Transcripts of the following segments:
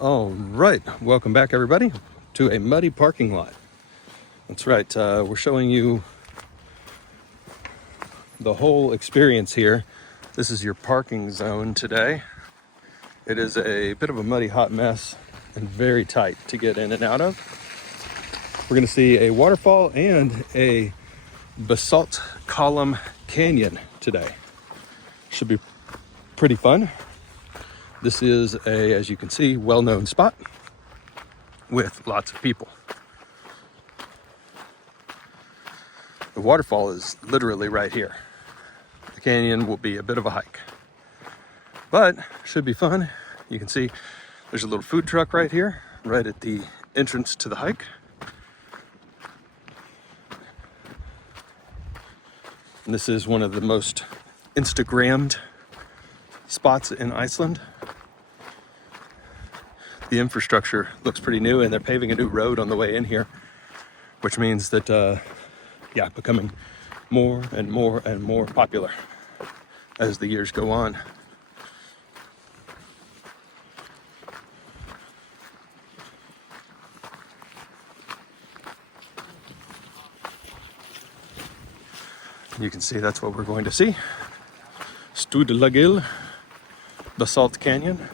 All right, welcome back everybody to a muddy parking lot. That's right, we're showing you the whole experience here. This is your parking zone today. It is a bit of a muddy hot mess and very tight to get in and out of. We're going to see a waterfall and a basalt column canyon today. Should be pretty fun. This is a, as you can see, well-known spot with lots of people. The waterfall is literally right here. The canyon will be a bit of a hike, but should be fun. You can see there's a little food truck right here, right at the entrance to the hike. And this is one of the most Instagrammed spots in Iceland. The infrastructure looks pretty new, and they're paving a new road on the way in here, which means that, becoming more and more and more popular as the years go on. You can see that's what we're going to see. Stuðlagil Basalt Canyon.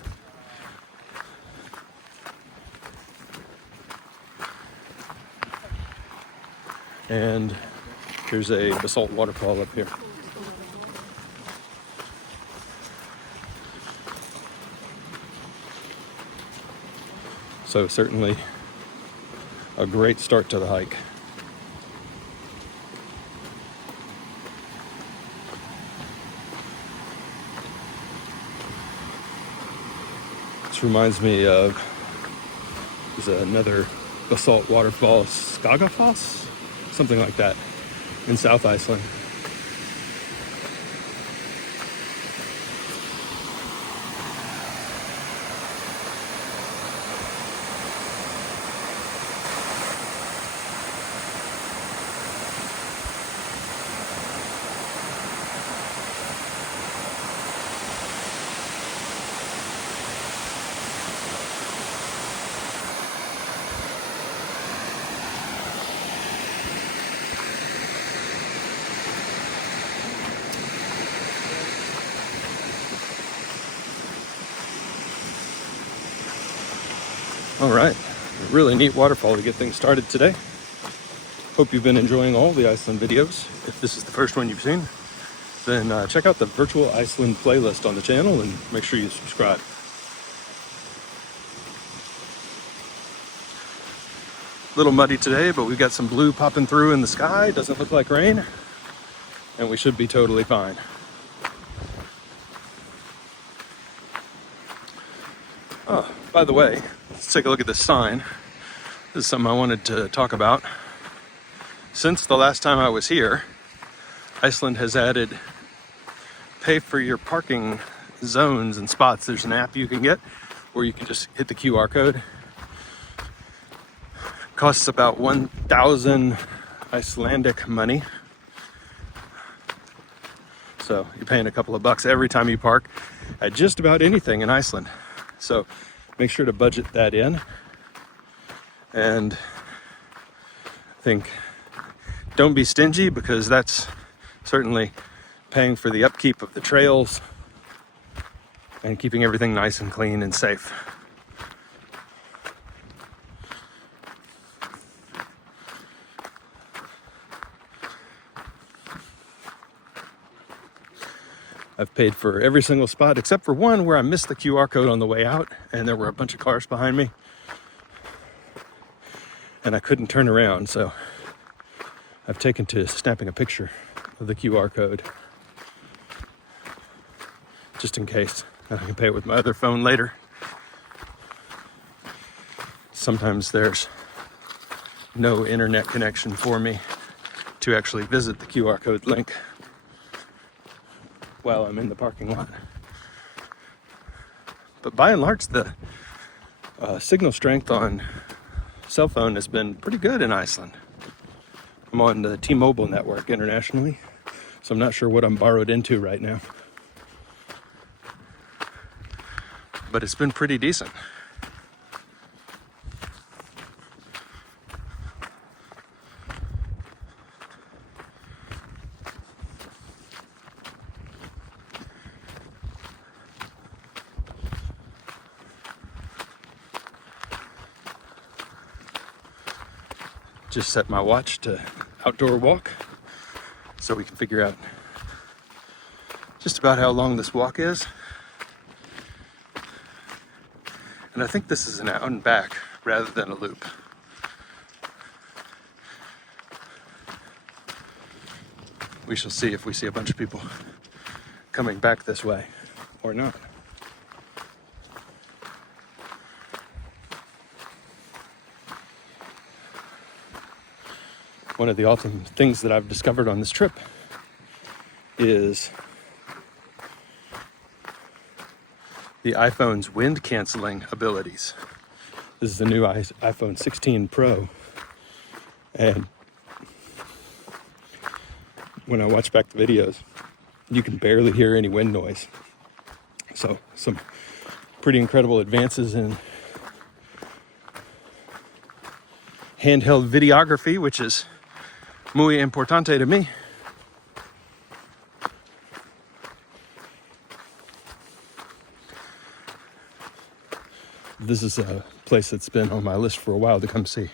And here's a basalt waterfall up here. So certainly a great start to the hike. This reminds me of, there's another basalt waterfall, Skagafoss? Something like that, in South Iceland. All right, a really neat waterfall to get things started today. Hope you've been enjoying all the Iceland videos. If this is the first one you've seen, then check out the Virtual Iceland playlist on the channel and make sure you subscribe. A little muddy today, but we've got some blue popping through in the sky. Doesn't look like rain, and we should be totally fine. Oh, by the way, let's take a look at this sign. This is something I wanted to talk about. Since the last time I was here, Iceland has added pay for your parking zones and spots. There's an app you can get where you can just hit the QR code. It costs about 1,000 Icelandic money. So you're paying a couple of bucks every time you park at just about anything in Iceland. So make sure to budget that in. And I think don't be stingy, because that's certainly paying for the upkeep of the trails and keeping everything nice and clean and safe. I've paid for every single spot except for one where I missed the QR code on the way out, and there were a bunch of cars behind me and I couldn't turn around, so I've taken to snapping a picture of the QR code just in case, and I can pay it with my other phone later. Sometimes there's no internet connection for me to actually visit the QR code link while I'm in the parking lot. But by and large, the signal strength on cell phone has been pretty good in Iceland. I'm on the T-Mobile network internationally, so I'm not sure what I'm borrowed into right now. But it's been pretty decent. just set my watch to outdoor walk so we can figure out just about how long this walk is. And I think this is an out and back rather than a loop. We shall see if we see a bunch of people coming back this way or not. One of the awesome things that I've discovered on this trip is the iPhone's wind canceling abilities. This is the new iPhone 16 Pro, and when I watch back the videos, you can barely hear any wind noise. So some pretty incredible advances in handheld videography, which is muy importante to me. This is a place that's been on my list for a while to come see.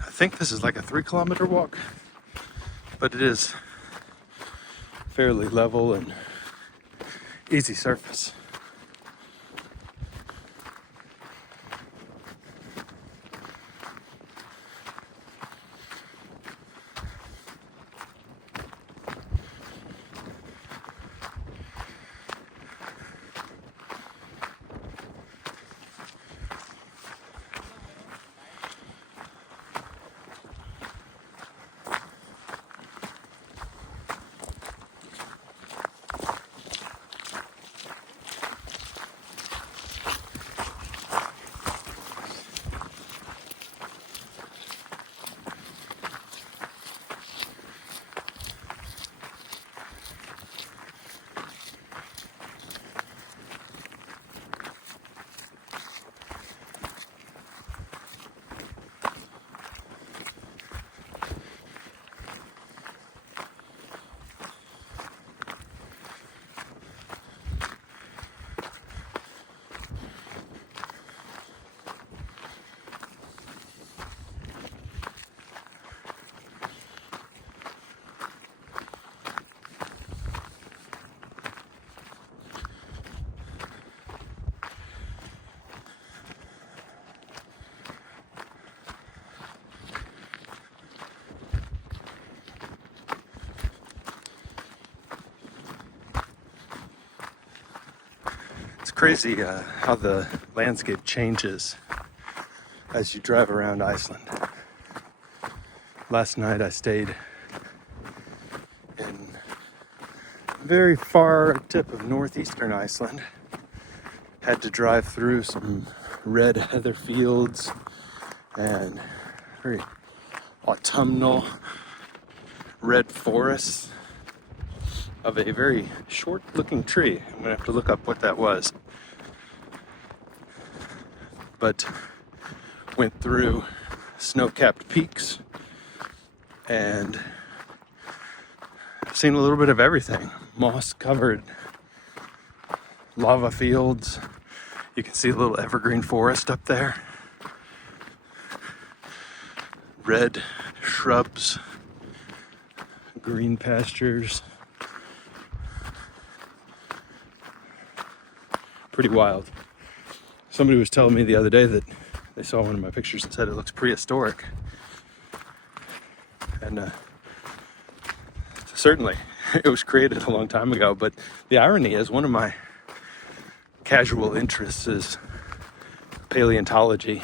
I think this is like a 3-kilometer walk, but it is fairly level and easy surface. Crazy how the landscape changes as you drive around Iceland. Last night I stayed in a very far tip of northeastern Iceland. Had to drive through some red heather fields and very autumnal red forests of a very short looking tree. I'm gonna have to look up what that was. But went through snow-capped peaks and seen a little bit of everything. Moss-covered lava fields. You can see a little evergreen forest up there. Red shrubs, green pastures. Pretty wild. Somebody was telling me the other day that they saw one of my pictures and said it looks prehistoric. And certainly, it was created a long time ago, but the irony is one of my casual interests is paleontology.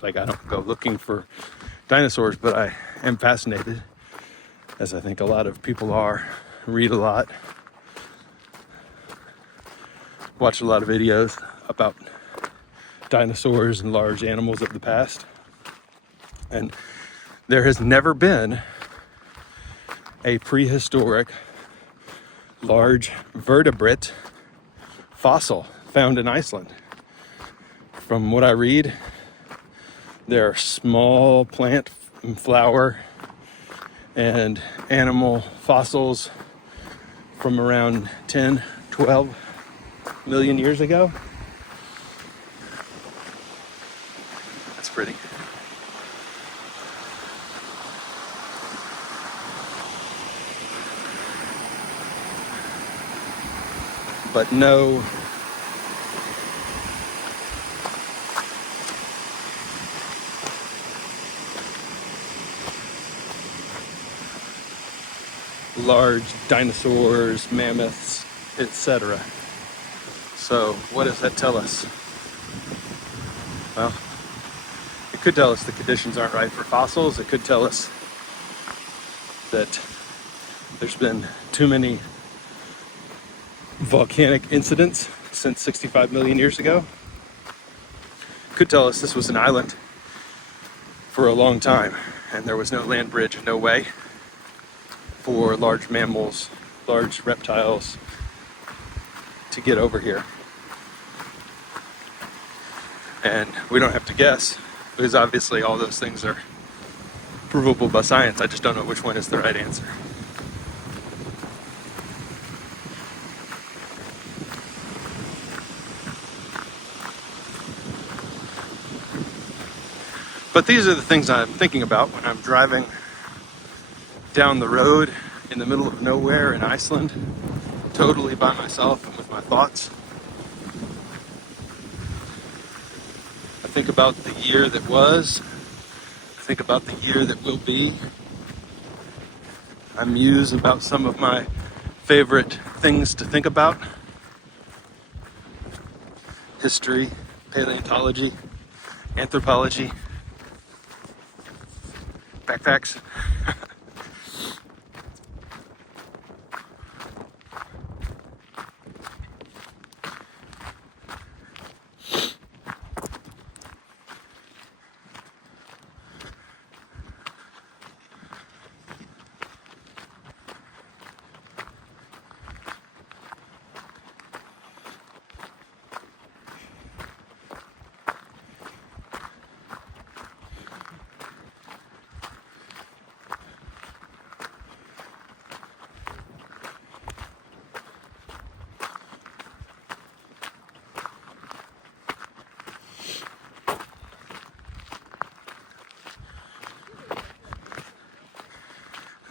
Like I don't go looking for dinosaurs, but I am fascinated, as I think a lot of people are, read a lot, watch a lot of videos about dinosaurs and large animals of the past. And there has never been a prehistoric large vertebrate fossil found in Iceland. From what I read, there are small plant and flower and animal fossils from around 10, 12 million years ago. That's pretty. But no large dinosaurs, mammoths, etc. So what does that tell us? Well, it could tell us the conditions aren't right for fossils. It could tell us that there's been too many volcanic incidents since 65 million years ago. It could tell us this was an island for a long time and there was no land bridge, no way for large mammals, large reptiles to get over here. And we don't have to guess, because obviously all those things are provable by science. I just don't know which one is the right answer. But these are the things I'm thinking about when I'm driving down the road in the middle of nowhere in Iceland, totally by myself and with my thoughts. I think about the year that was. I think about the year that will be. I muse about some of my favorite things to think about. History, paleontology, anthropology, backpacks.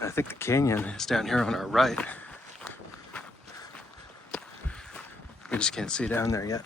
I think the canyon is down here on our right. We just can't see down there yet.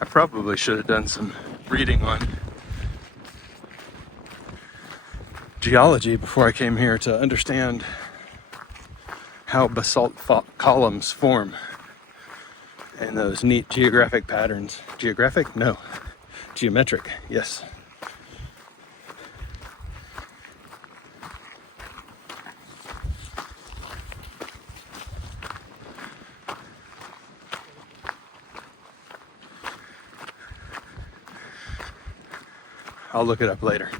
I probably should have done some reading on geology before I came here to understand how basalt columns form and those neat geographic patterns. Geographic? No. Geometric, yes. I'll look it up later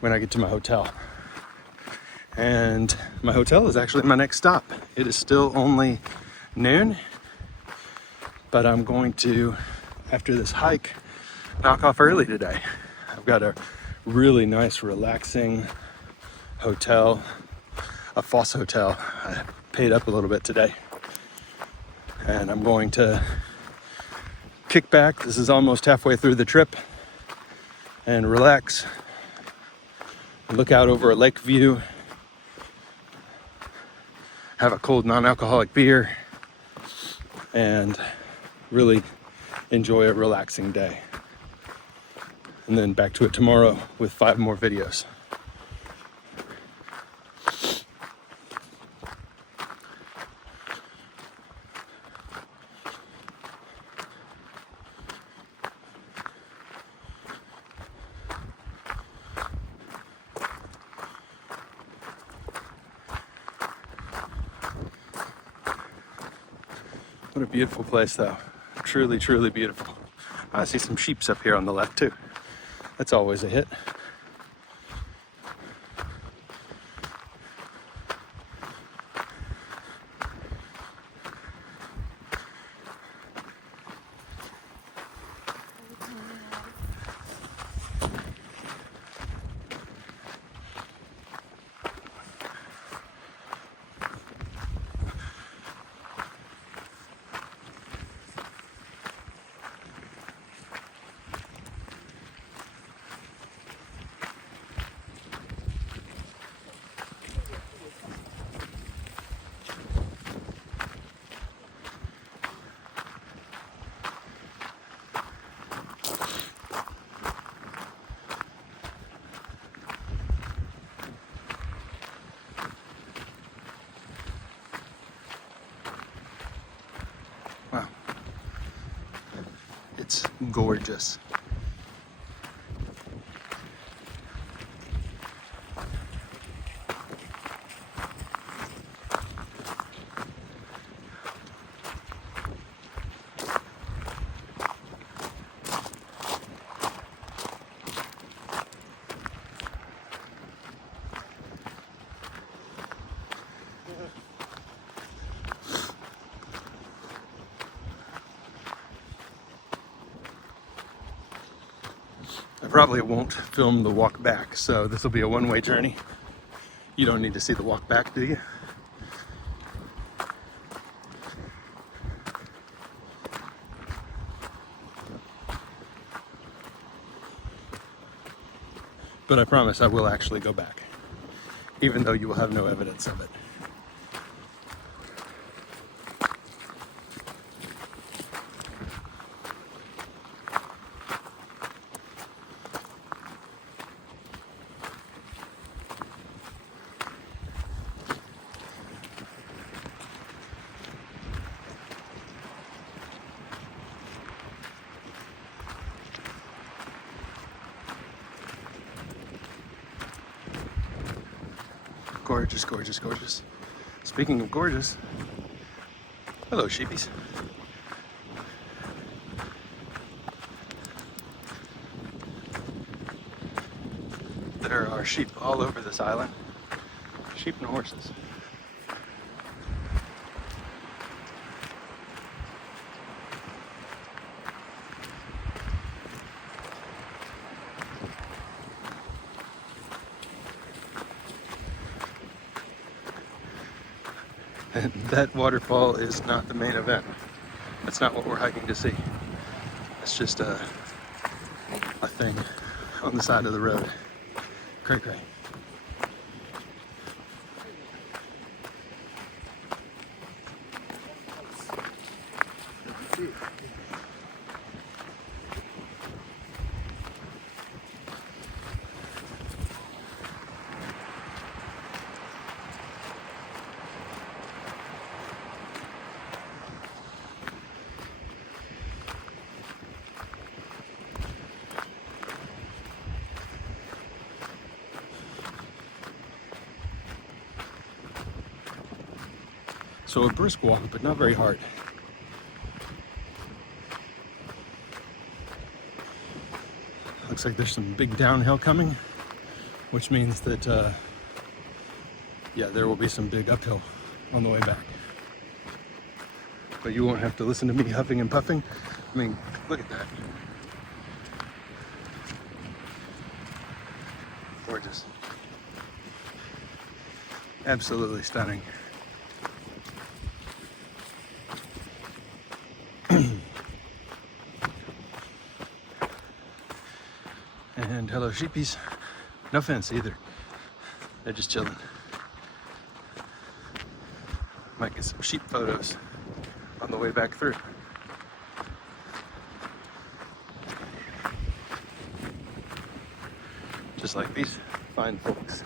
when I get to my hotel. And my hotel is actually my next stop. It is still only noon, but I'm going to, after this hike, knock off early today. I've got a really nice, relaxing hotel, a Foss hotel. I paid up a little bit today. And I'm going to kick back. This is almost halfway through the trip. And relax. Look out over a lake view. Have a cold non-alcoholic beer. And really enjoy a relaxing day. And then back to it tomorrow with 5 more videos. What a beautiful place though. Truly, truly beautiful. I see some sheeps up here on the left too. That's always a hit. Wow. It's gorgeous. I probably won't film the walk back, so this will be a one-way journey. You don't need to see the walk back, do you? But I promise I will actually go back, even though you will have no evidence of it. Gorgeous, gorgeous, gorgeous. Speaking of gorgeous, hello sheepies. There are sheep all over this island. Sheep and horses. And that waterfall is not the main event. That's not what we're hiking to see. It's just a thing on the side of the road. Cray cray. So a brisk walk, but not very hard. Looks like there's some big downhill coming, which means that, yeah, there will be some big uphill on the way back. But you won't have to listen to me huffing and puffing. I mean, look at that. Gorgeous. Absolutely stunning. And hello sheepies. No fence either. They're just chilling. Might get some sheep photos on the way back through. Just like these fine folks.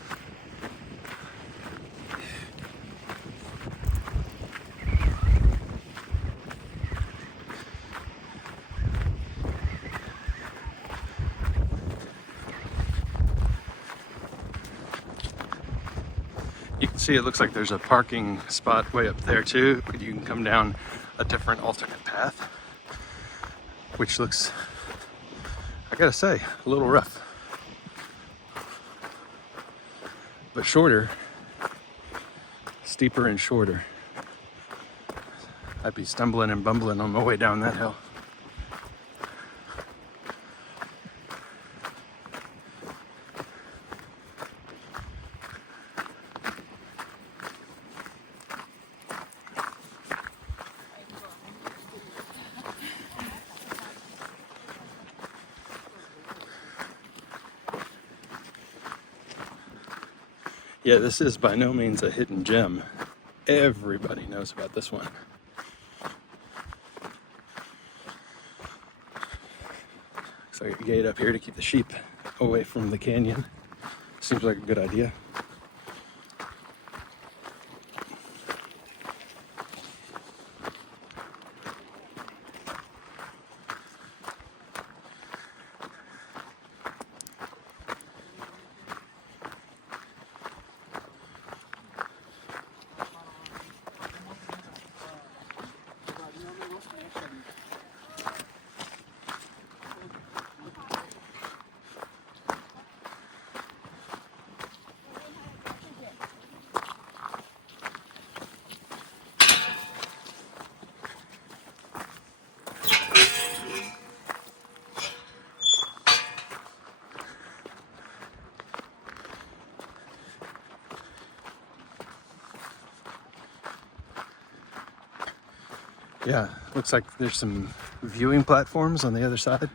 You can see it looks like there's a parking spot way up there too. You can come down a different alternate path, which looks, I gotta say, a little rough. But shorter, steeper and shorter. I'd be stumbling and bumbling on my way down that hill. Yeah, this is by no means a hidden gem. Everybody knows about this one. Looks like a gate up here to keep the sheep away from the canyon. Seems like a good idea. Yeah, looks like there's some viewing platforms on the other side.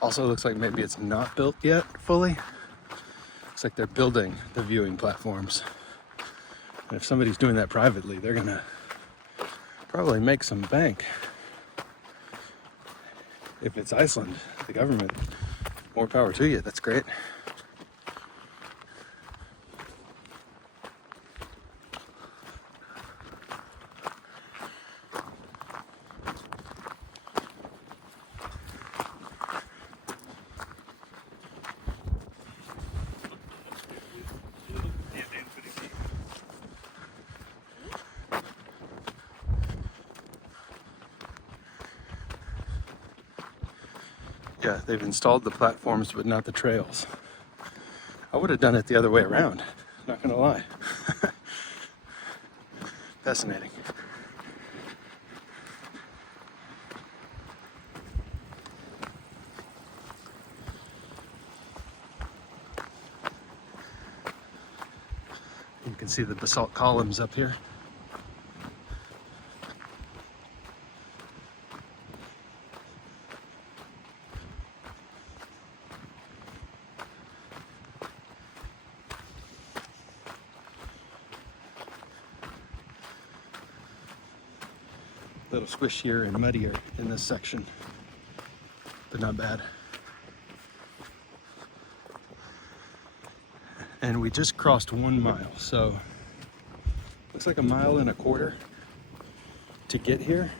Also looks like maybe it's not built yet fully. Looks like they're building the viewing platforms. And if somebody's doing that privately, they're gonna probably make some bank. If it's Iceland, the government, more power to you, that's great. Yeah, they've installed the platforms, but not the trails. I would have done it the other way around, not gonna lie. Fascinating. You can see the basalt columns up here. A little squishier and muddier in this section, but not bad. And we just crossed 1 mile, so looks like 1.25 miles to get here.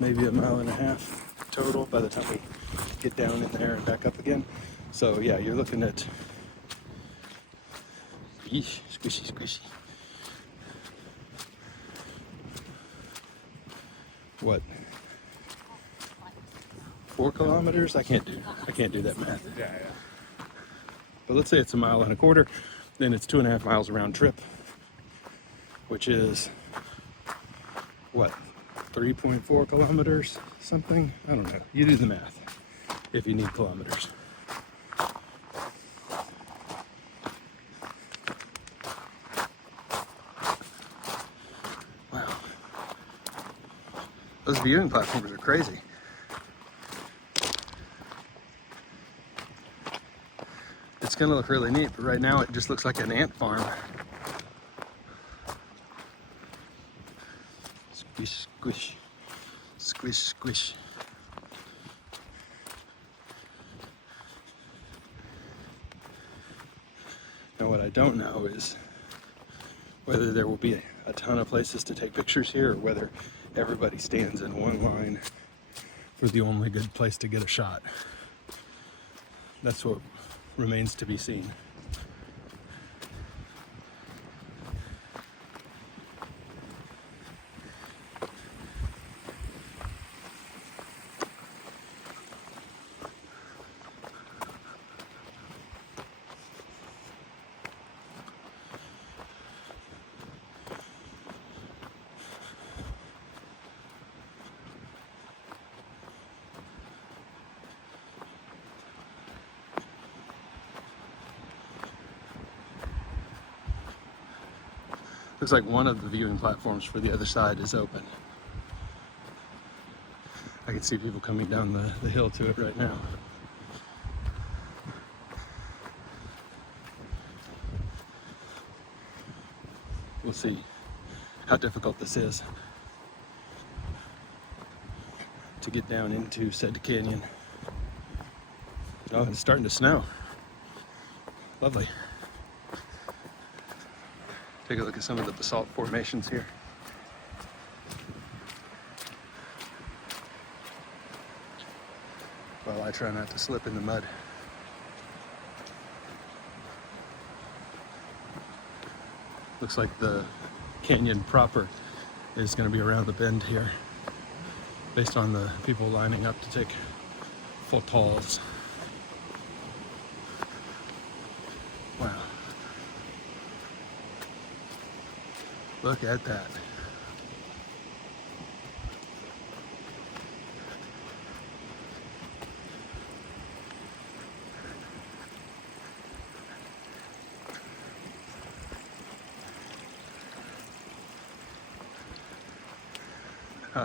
Maybe 1.5 miles total by the time we get down in there and back up again. So yeah, you're looking at Yeesh, squishy, squishy. What? 4 kilometers? I can't do that math. Yeah. But let's say it's 1.25 miles, then it's 2.5 miles round trip, which is what? 3.4 kilometers, something? I don't know. You do the math if you need kilometers. Wow. Those viewing platforms are crazy. It's gonna look really neat, but right now it just looks like an ant farm. Squish, squish, squish, squish. Now what I don't know is whether there will be a ton of places to take pictures here, or whether everybody stands in one line for the only good place to get a shot. That's what remains to be seen. Looks like one of the viewing platforms for the other side is open. I can see people coming down the hill to it right now. We'll see how difficult this is to get down into said canyon. Oh, it's starting to snow. Lovely. Take a look at some of the basalt formations here. While I try not to slip in the mud. Looks like the canyon proper is going to be around the bend here, based on the people lining up to take photos. Wow. Look at that.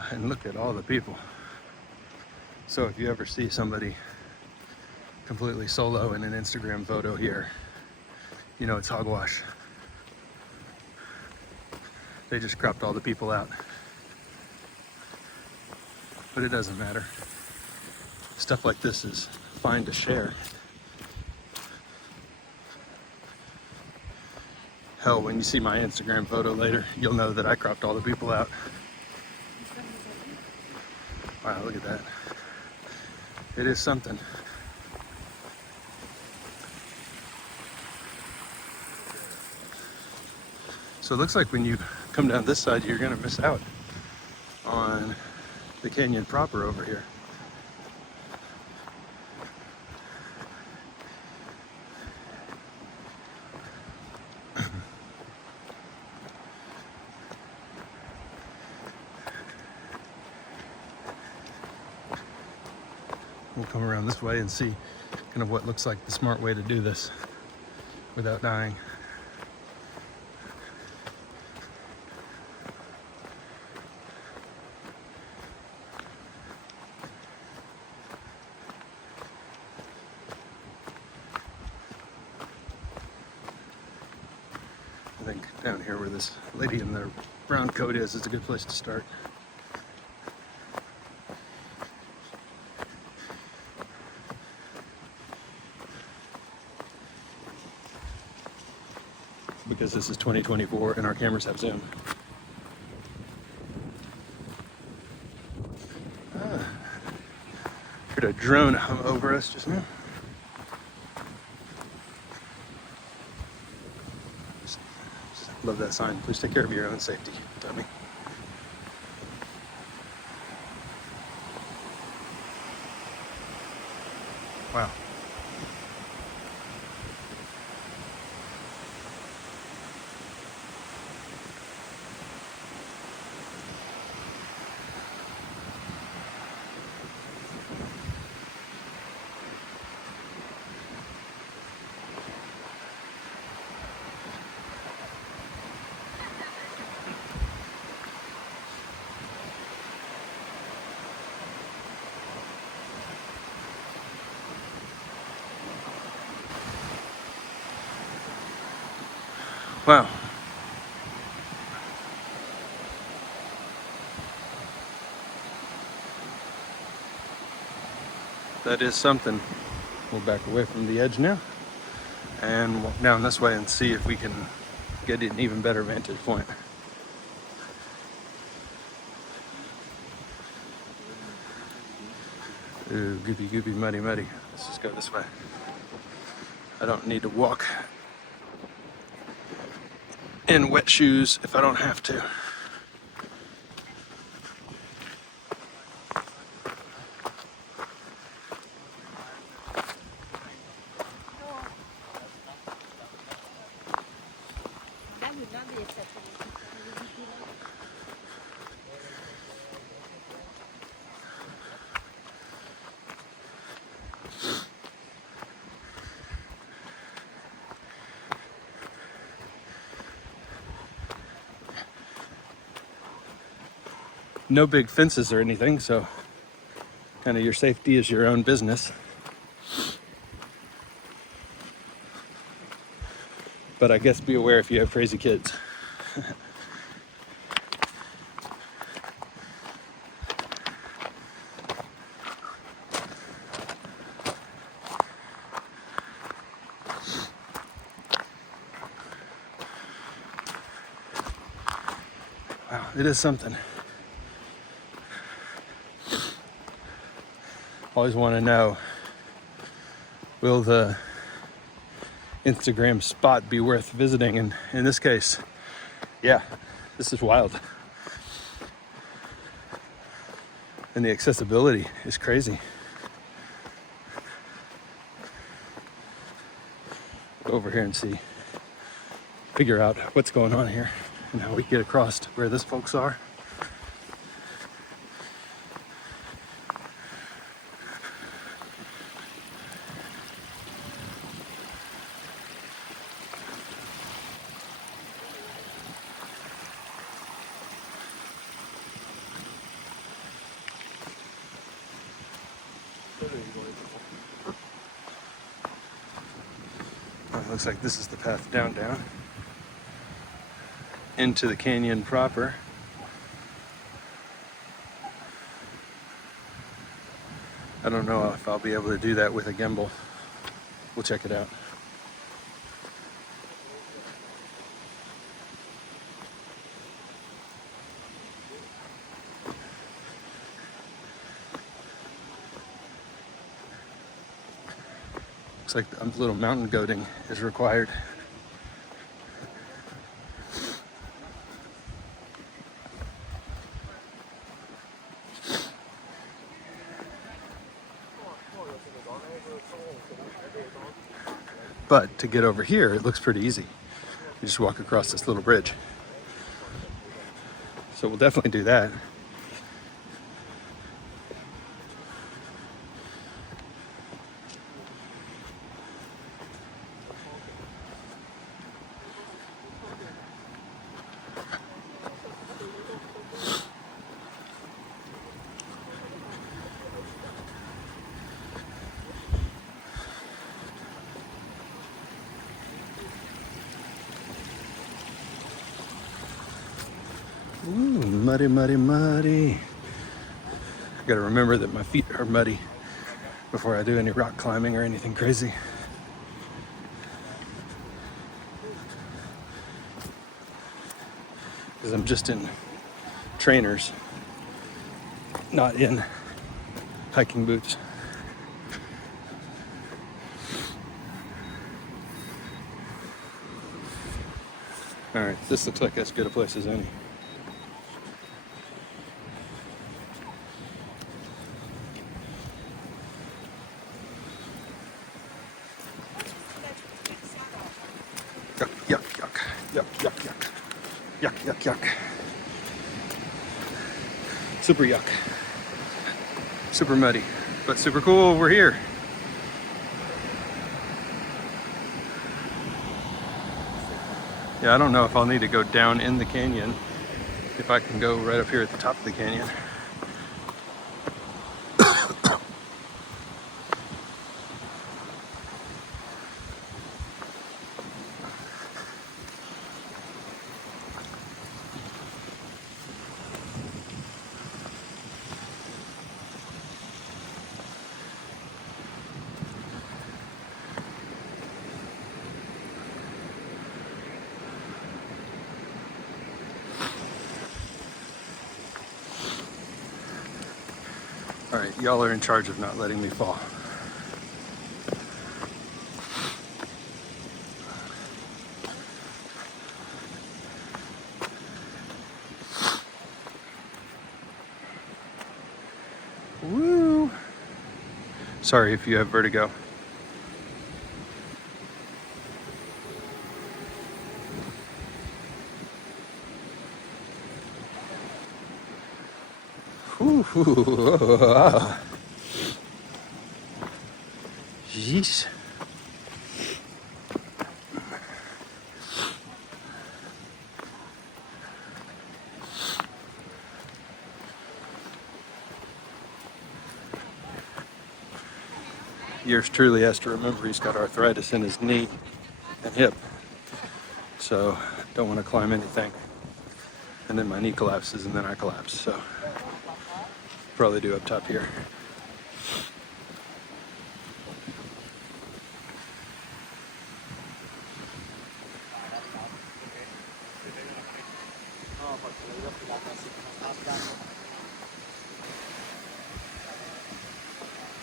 And look at all the people. So if you ever see somebody completely solo in an Instagram photo here, you know it's hogwash. They just cropped all the people out. But it doesn't matter. Stuff like this is fine to share. Hell, when you see my Instagram photo later, you'll know that I cropped all the people out. Wow, look at that. It is something. So it looks like when you come down this side, you're gonna miss out on the canyon proper over here. We'll come around this way and see kind of what looks like the smart way to do this without dying. I think down here where this lady in the brown coat is a good place to start. Because this is 2024 and our cameras have zoom. Heard a drone hum over us just now. love that sign. Please take care of your own safety, dummy. Wow. Wow. That is something. We'll back away from the edge now and walk down this way and see if we can get an even better vantage point. Ooh, goopy, goopy, muddy, muddy. Let's just go this way. I don't need to walk in wet shoes if I don't have to. No big fences or anything, so kind of your safety is your own business. But I guess be aware if you have crazy kids. Wow, it is something. Always want to know, will the Instagram spot be worth visiting? And in this case, yeah, this is wild. And the accessibility is crazy. Go over here and see, figure out what's going on here and how we get across to where these folks are. Looks like this is the path down into the canyon proper. I don't know if I'll be able to do that with a gimbal. We'll check it out. Looks like a little mountain goating is required. But to get over here, it looks pretty easy. You just walk across this little bridge. So we'll definitely do that. Ooh, muddy, muddy, muddy. I gotta remember that my feet are muddy before I do any rock climbing or anything crazy. Because I'm just in trainers, not in hiking boots. All right, this looks like as good a place as any. Yuck, yuck, yuck, yuck, yuck, yuck, yuck, yuck, yuck. Super yuck. Super muddy, but super cool. We're here. Yeah, I don't know if I'll need to go down in the canyon, if I can go right up here at the top of the canyon. All right, y'all are in charge of not letting me fall. Woo! Sorry if you have vertigo. Jeez. Yours truly has to remember he's got arthritis in his knee and hip, so don't want to climb anything. And then my knee collapses and then I collapse, so probably do up top here.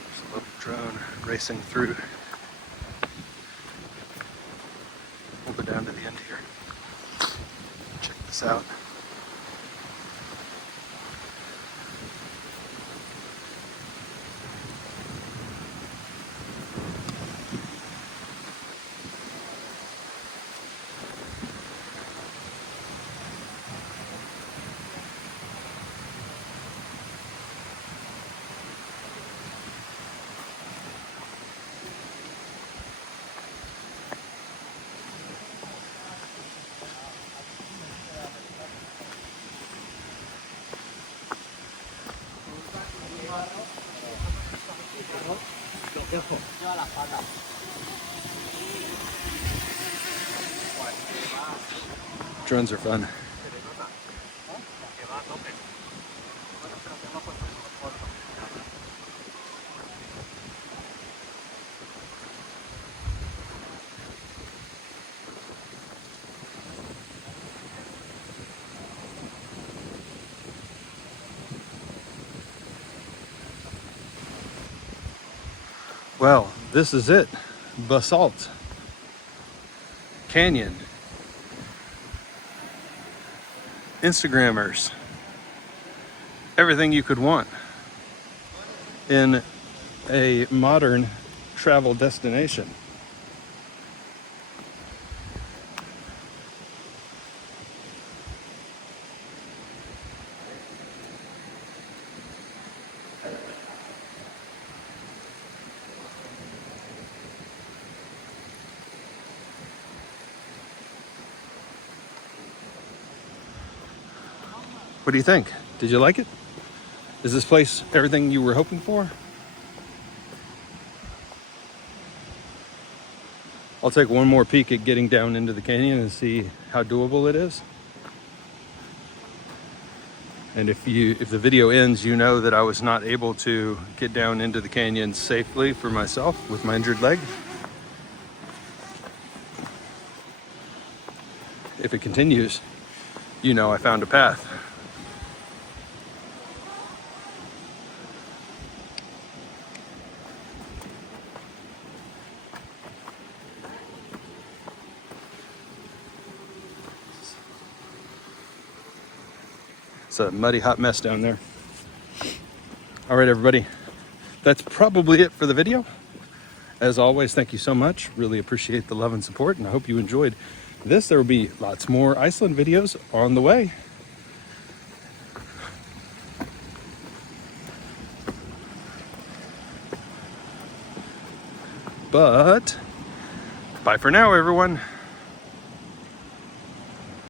There's a little drone racing through. We'll go down to the end here. Check this out. Drones are fun. Well, this is it. Basalt Canyon. Instagrammers. Everything you could want in a modern travel destination. What do you think? Did you like it? Is this place everything you were hoping for? I'll take one more peek at getting down into the canyon and see how doable it is. And if the video ends, you know that I was not able to get down into the canyon safely for myself with my injured leg. If it continues, you know I found a path. It's a muddy, hot mess down there. All right, everybody. That's probably it for the video. As always, thank you so much. Really appreciate the love and support, and I hope you enjoyed this. There will be lots more Iceland videos on the way. But bye for now, everyone.